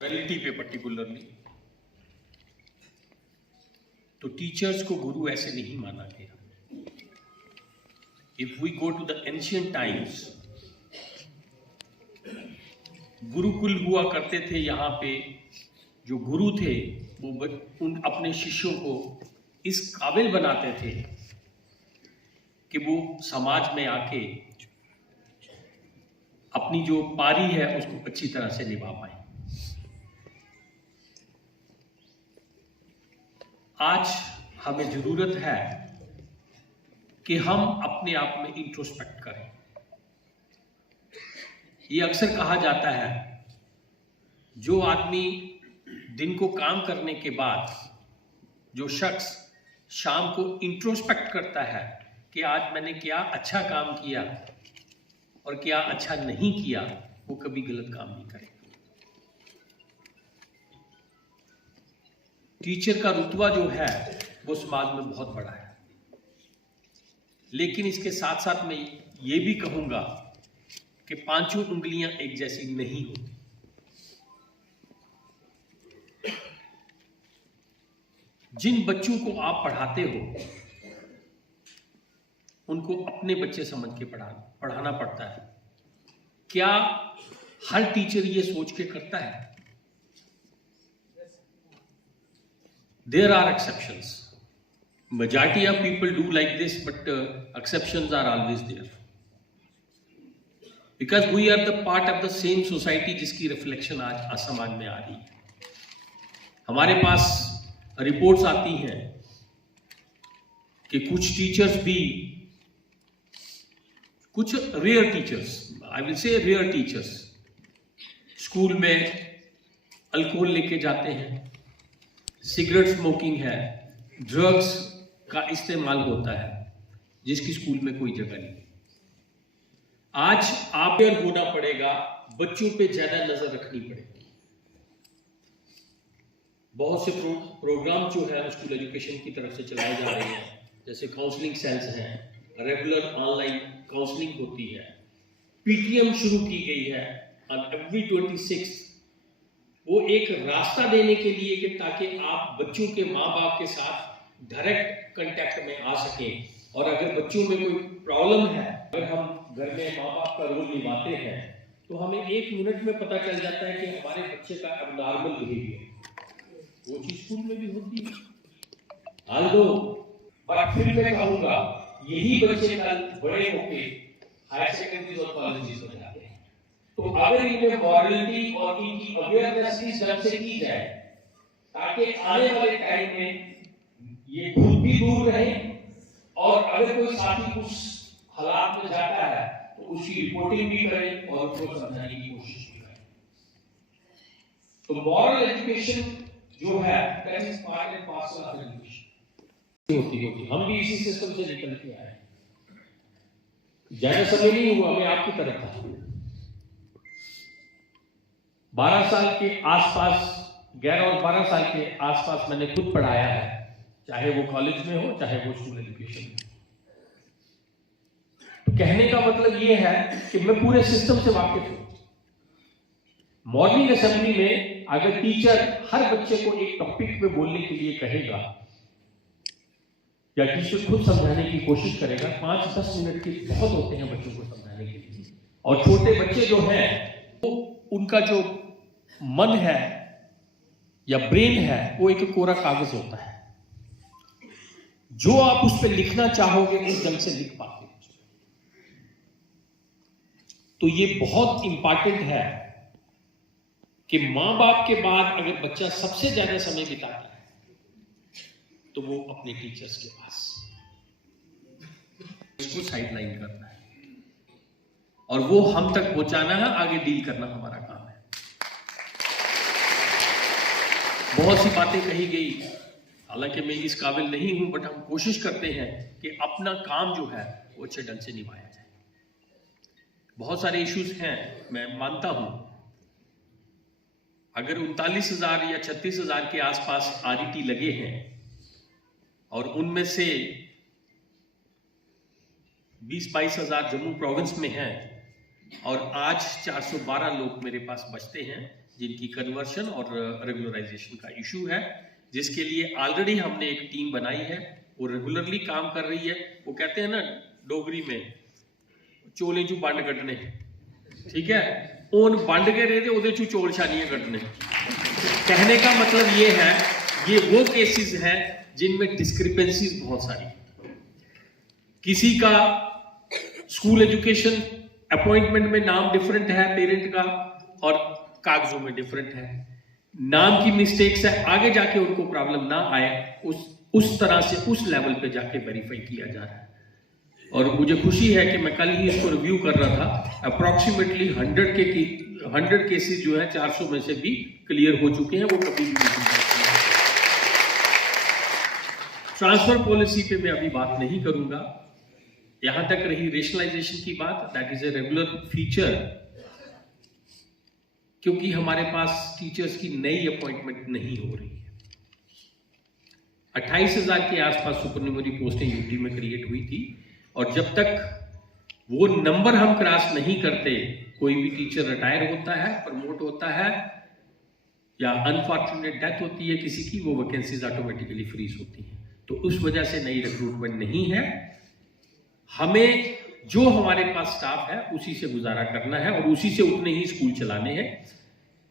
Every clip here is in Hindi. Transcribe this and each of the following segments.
रियलिटी पे पर्टिकुलरली तो टीचर्स को गुरु ऐसे नहीं माना गया। If we go to the ancient times, gurukul हुआ करते थे। यहाँ पे जो गुरु थे वो उन अपने शिष्यों को इस काबिल बनाते थे कि वो समाज में आके अपनी जो पारी है उसको अच्छी तरह से निभा पाए। आज हमें जरूरत है कि हम अपने आप में इंट्रोस्पेक्ट करें। ये अक्सर कहा जाता है, जो आदमी दिन को काम करने के बाद, जो शख्स शाम को इंट्रोस्पेक्ट करता है कि आज मैंने क्या अच्छा काम किया और क्या अच्छा नहीं किया, वो कभी गलत काम नहीं करेगा। टीचर का रुतबा जो है वो समाज में बहुत बड़ा है, लेकिन इसके साथ साथ मैं ये भी कहूंगा कि पांचों उंगलियां एक जैसी नहीं होती। जिन बच्चों को आप पढ़ाते हो उनको अपने बच्चे समझ के पढ़ाना पड़ता है। क्या हर टीचर ये सोच के करता है? There are exceptions. Majority of people do like this, but exceptions are always there. Because we are the part of the same society जिसकी रिफ्लेक्शन आज समाज में आ रही है। हमारे पास रिपोर्ट्स आती हैं कि कुछ टीचर्स भी, कुछ rare teachers, I will say rare teachers, school में अल्कोहल लेके जाते हैं, सिगरेट स्मोकिंग है, ड्रग्स का इस्तेमाल होता है, जिसकी स्कूल में कोई जगह नहीं। आज आप होना पड़ेगा, बच्चों पे ज्यादा नजर रखनी पड़ेगी। बहुत से प्रोग्राम जो है स्कूल एजुकेशन की तरफ से चलाए जा रहे हैं, जैसे काउंसलिंग सेल्स हैं, रेगुलर ऑनलाइन काउंसलिंग होती है, पीटीएम शुरू की गई है ऑन एवरी 26। वो एक रास्ता देने के लिए कि ताकि आप बच्चों के माँ बाप के साथ डायरेक्ट कांटेक्ट में आ सकें, और अगर बच्चों में कोई प्रॉब्लम है, अगर हम घर में माँ बाप का रोल निभाते हैं तो हमें 1 मिनट में पता चल जाता है कि हमारे बच्चे का एबनॉर्मल बिहेवियर, वो चीज स्कूल में भी होती है। आल्दो और फिर मैं कहूंगा यही बच्चे कल बड़े होके हायर सेकेंडरी और कॉलेजेस में जाते हैं। तो अगर इनमें मॉरलिटी और इनकी अवेयरनेस इस ढंग से की जाए ताकि आने वाले टाइम में ये खुद भी दूर रहे, और अगर कोई साथी कुछ हालात में जाता है तो उसकी रिपोर्टिंग भी करें और उसको समझाने की कोशिश भी करें। तो मॉरल एजुकेशन जो है that is part and parcel of education होती। हम भी इसी सिस्टम से निकल के आए। ज्यादा समय नहीं हुआ, मैं आपकी तरफ था। 12 साल के आसपास, 11 और 12 साल के आसपास मैंने खुद पढ़ाया है, चाहे वो कॉलेज में हो चाहे वो स्कूल एजुकेशन में। तो कहने का मतलब ये है कि मैं पूरे सिस्टम से वाकिफ हूं। मॉर्निंग असेंबली में अगर टीचर हर बच्चे को एक टॉपिक पे बोलने के लिए कहेगा, या टीचर खुद समझाने की कोशिश करेगा, 5-10 मिनट के बहुत होते हैं बच्चों को समझाने के लिए। और छोटे बच्चे जो हैं वो, उनका जो मन है या ब्रेन है वो एक कोरा कागज होता है, जो आप उस पर लिखना चाहोगे उस ढंग से लिख पाते हैं। तो ये बहुत इंपॉर्टेंट है कि मां बाप के बाद अगर बच्चा सबसे ज्यादा समय बिताता है तो वो अपने टीचर्स के पास, इसको साइडलाइन करना है और वो हम तक पहुंचाना है, आगे डील करना हमारा काम है। बहुत सी बातें कही गई, हालांकि मैं इस काबिल नहीं हूं, बट हम कोशिश करते हैं कि अपना काम जो है वो अच्छे ढंग से निभाया जाए। बहुत सारे इश्यूज हैं, मैं मानता हूं। अगर 39,000 या 36,000 के आसपास आरईटी लगे हैं और उनमें से 20-22 हजार जम्मू प्रोविंस में हैं, और आज 412 लोग मेरे पास बचते हैं, जिनकी कन्वर्शन और रेगुलराइजेशन का इशू है, जिसके लिए ऑलरेडी हमने एक टीम बनाई है, वो रेगुलरली काम कर रही है। वो कहते हैं ना डोगरी में, चोले चू बंड कटने, ठीक है, ओन बंड के रहे थे ओदे चू चोल छानियां कटने। कहने का मतलब ये है, ये वो केसेस हैं जिनमें डिस्क्रिपेंसीज बहुत सारी, किसी का स्कूल एजुकेशन अपॉइंटमेंट में नाम डिफरेंट है पेरेंट का और कागजों में डिफरेंट है, नाम की मिस्टेक्स है, आगे जाके उनको प्रॉब्लम ना आए उस तरह से उस लेवल पे जाके वेरीफाई किया जा रहा है। और मुझे खुशी है कि मैं कल ही इसको रिव्यू कर रहा था, अप्रोक्सीमेटली 100 केसेस जो है 400 में से भी क्लियर हो चुके हैं, वो कभी भी नहीं। ट्रांसफर पॉलिसी पे मैं अभी बात नहीं करूंगा। यहां तक रही रेशनलाइजेशन की बात, that is a regular feature, क्योंकि हमारे पास टीचर्स की नई अपॉइंटमेंट नहीं हो रही है। 28,000 के आसपास सुपरन्यूमरी पोस्टें यूटी में क्रिएट हुई थी, और जब तक वो नंबर हम क्रॉस नहीं करते, कोई भी टीचर रिटायर होता है, प्रमोट होता है, या अनफॉर्चुनेट डेथ होती है किसी की, वो वैकेंसीज ऑटोमेटिकली फ्रीज होती हैं। तो उस वजह से नई रिक्रूटमेंट नहीं है। हमें जो हमारे पास स्टाफ है उसी से गुजारा करना है और उसी से उतने ही स्कूल चलाने हैं।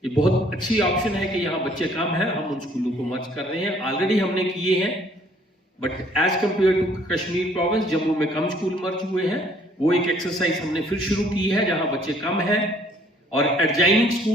ये बहुत अच्छी ऑप्शन है कि यहाँ बच्चे कम हैं, हम उन स्कूलों को मर्ज कर रहे हैं, ऑलरेडी हमने किए हैं, but as compare to Kashmir province, Jammu में कम स्कूल मर्ज हुए हैं। वो एक एक्सरसाइज हमने फिर शुरू की है जहां बच्चे कम हैं, और एडजाइनिंग स्कूल